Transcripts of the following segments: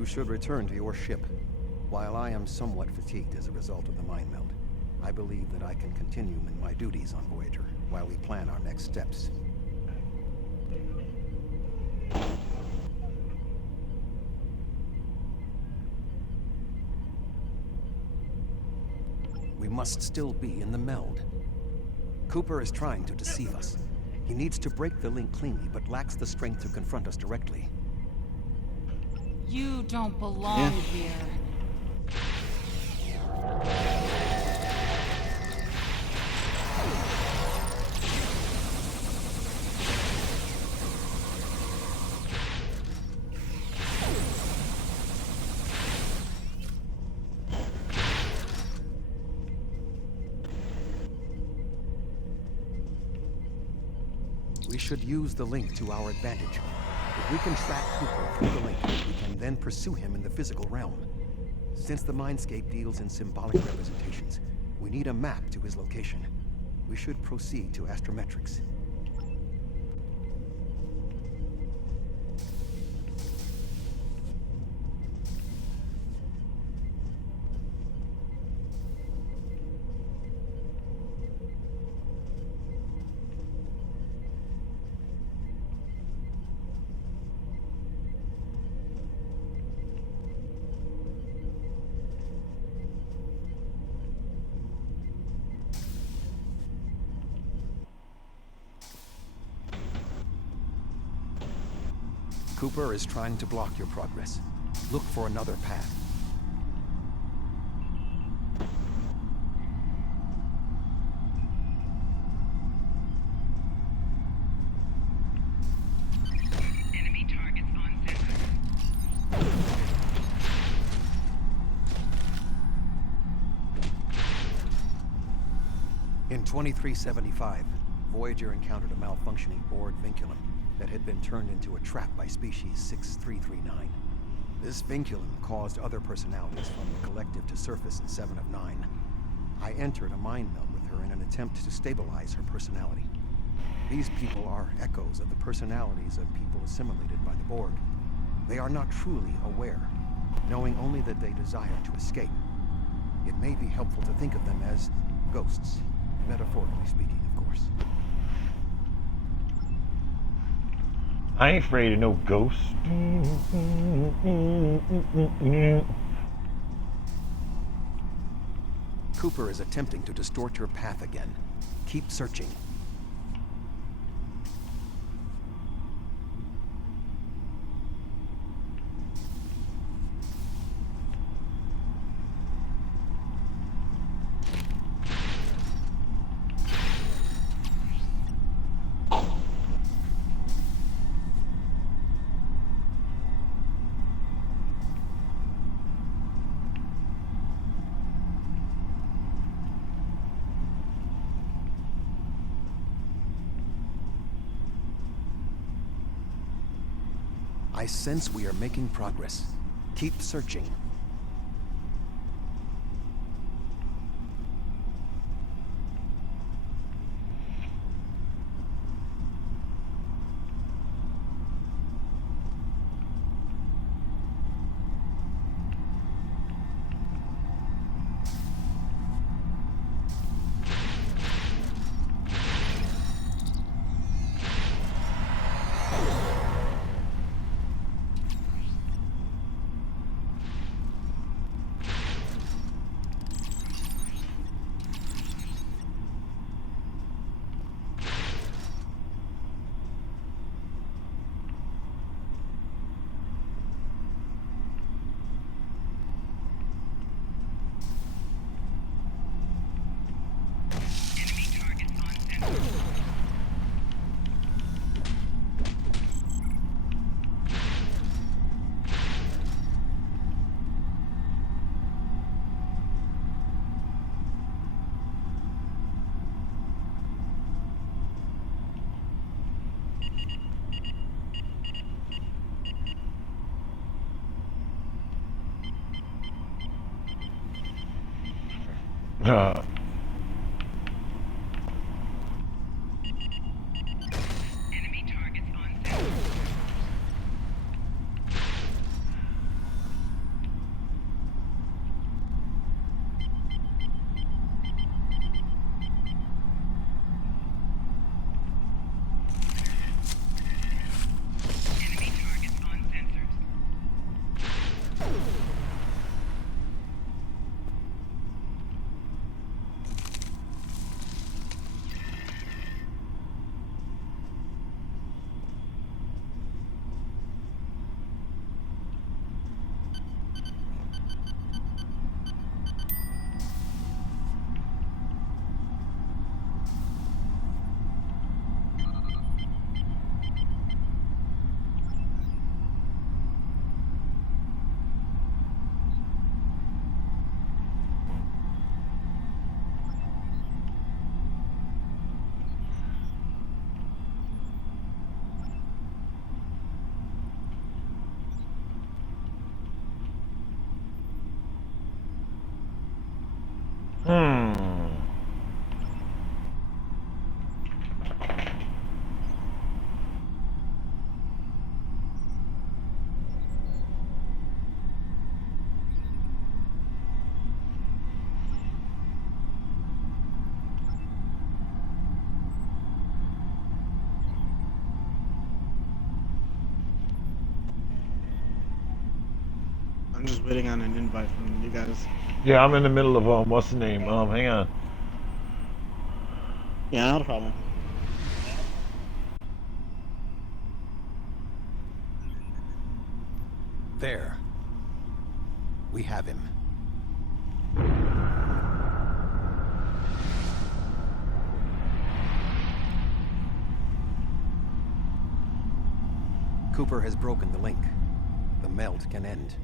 You should return to your ship. While I am somewhat fatigued as a result of the mind meld, I believe that I can continue in my duties on Voyager while we plan our next steps. We must still be in the meld. Cooper is trying to deceive us. He needs to break the link cleanly, but lacks the strength to confront us directly. You don't belong here. We should use the link to our advantage. If we can track Cooper through the link, we can then pursue him in the physical realm. Since the Mindscape deals in symbolic representations, we need a map to his location. We should proceed to Astrometrics. Cooper is trying to block your progress. Look for another path. Enemy targets on center. In 2375, Voyager encountered a malfunctioning board vinculum that had been turned into a trap by species 6339. This vinculum caused other personalities from the collective to surface in 7 of 9. I entered a mind meld with her in an attempt to stabilize her personality. These people are echoes of the personalities of people assimilated by the Borg. They are not truly aware, knowing only that they desire to escape. It may be helpful to think of them as ghosts, metaphorically speaking, of course. I ain't afraid of no ghosts. Cooper is attempting to distort your path again. Keep searching. I sense we are making progress. Keep searching. Enemy targets on center. Enemy targets on center. just waiting on an invite from you guys. Yeah, I'm in the middle of what's the name? Hang on. Yeah, not a problem. There. We have him. Cooper has broken the link. The melt can end.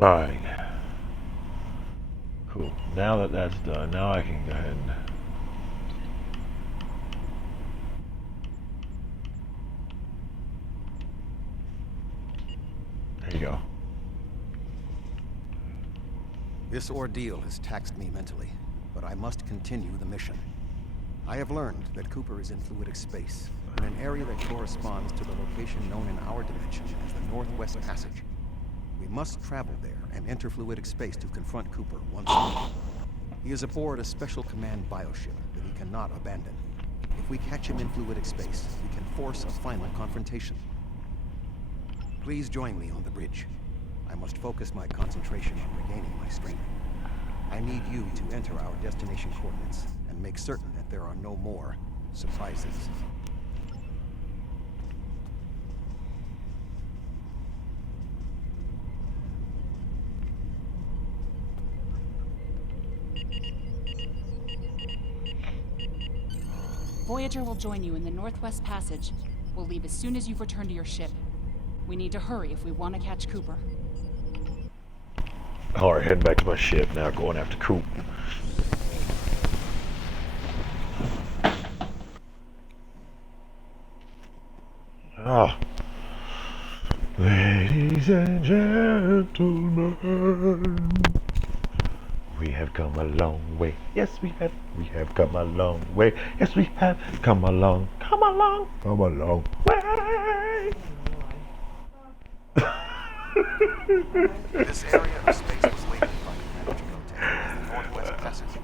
All right. Cool. Now that that's done, now I can go ahead and. There you go. This ordeal has taxed me mentally, but I must continue the mission. I have learned that Cooper is in fluidic space, in an area that corresponds to the location known in our dimension as the Northwest Passage. We must travel there and enter fluidic space to confront Cooper once more. He is aboard a special command bioship that he cannot abandon. If we catch him in fluidic space, we can force a final confrontation. Please join me on the bridge. I must focus my concentration on regaining my strength. I need you to enter our destination coordinates and make certain that there are no more surprises. Voyager will join you in the Northwest Passage. We'll leave as soon as you've returned to your ship. We need to hurry if we want to catch Cooper. Alright, heading back to my ship now, going after Coop. Ah. Ladies and gentlemen, we have come a long way. Yes, we have. We have come a long way. Yes, we have come a long way. This area of space was labeled by Commander Chakotay as the Northwest Passage.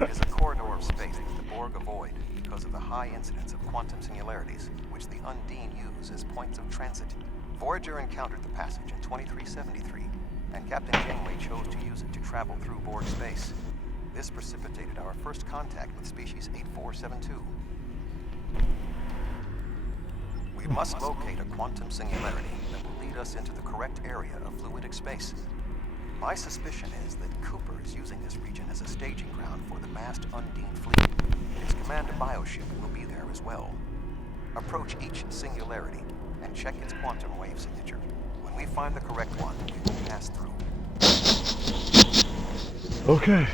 It is a corridor of space that the Borg avoid because of the high incidence of quantum singularities, which the Undine use as points of transit. Voyager encountered the passage in 2373, and Captain Janeway chose to use it to travel through Borg space. This precipitated our first contact with species 8472. We must locate a quantum singularity that will lead us into the correct area of fluidic space. My suspicion is that Cooper is using this region as a staging ground for the massed Undine fleet. His commander bioship will be there as well. Approach each singularity and check its quantum wave signature. When we find the correct one, we will pass through. Okay.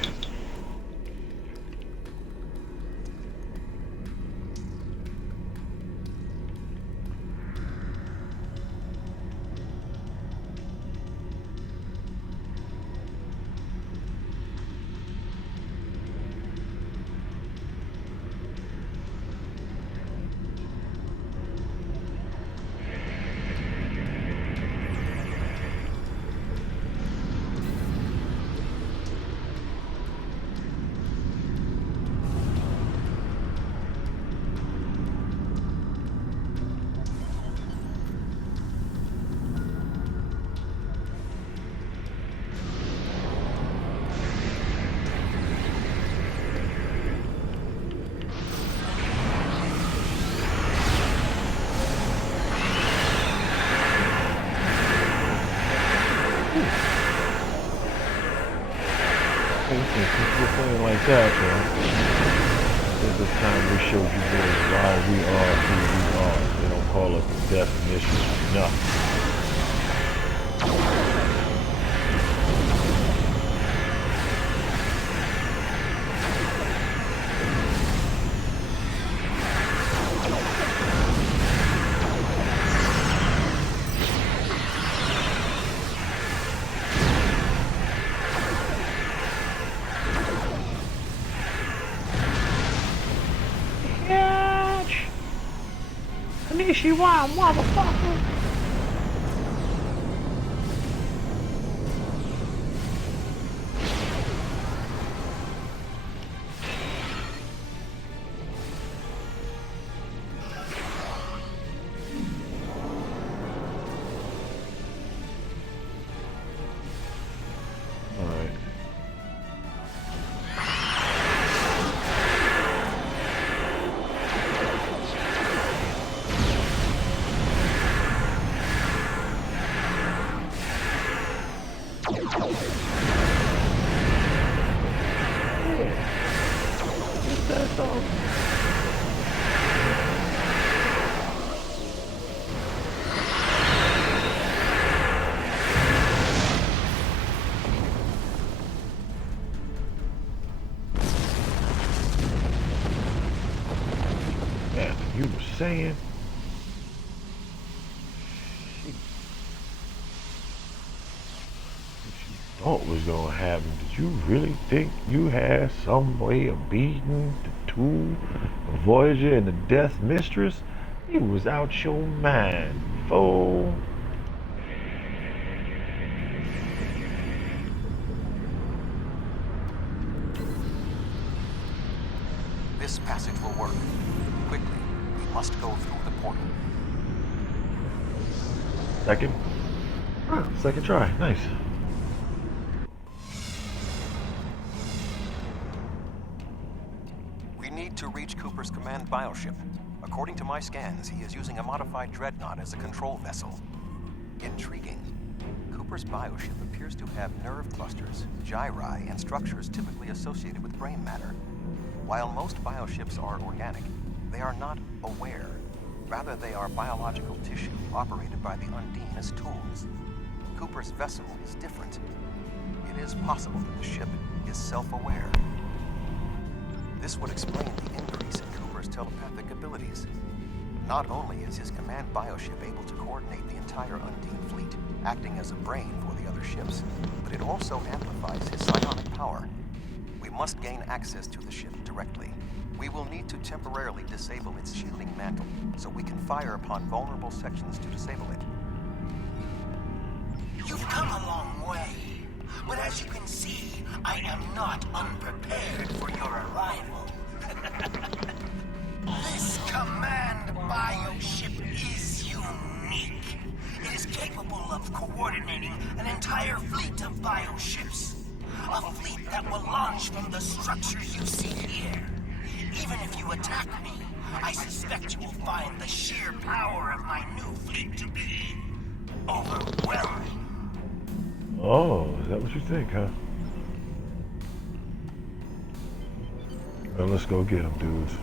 Something like that, man. At this time, we showed you boys why we are who we are. They don't call us the definition of nothing. Konnichiwa, motherfucker! something? Yeah, you were saying. What was gonna happen? Did you really think you had some way of beating the two, the Voyager and the Death Mistress? You was out your mind, fool. This passage will work. Quickly, we must go through the portal. Second. Ah, second try. Nice. We need to reach Cooper's command bioship. According to my scans, he is using a modified dreadnought as a control vessel. Intriguing. Cooper's bioship appears to have nerve clusters, gyri, and structures typically associated with brain matter. While most bioships are organic, they are not aware. Rather, they are biological tissue operated by the Undine as tools. Cooper's vessel is different. It is possible that the ship is self-aware. This would explain the increase in Cooper's telepathic abilities. Not only is his command bioship able to coordinate the entire Undine fleet, acting as a brain for the other ships, but it also amplifies his psionic power. We must gain access to the ship directly. We will need to temporarily disable its shielding mantle, so we can fire upon vulnerable sections to disable it. You've come a long way, but as you can see, I am not unprepared for your arrival. This command bioship is unique. It is capable of coordinating an entire fleet of bioships. A fleet that will launch from the structures you see here. Even if you attack me, I suspect you will find the sheer power of my new fleet to be overwhelming. Oh, is that what you think, huh? Well, let's go get them, dudes.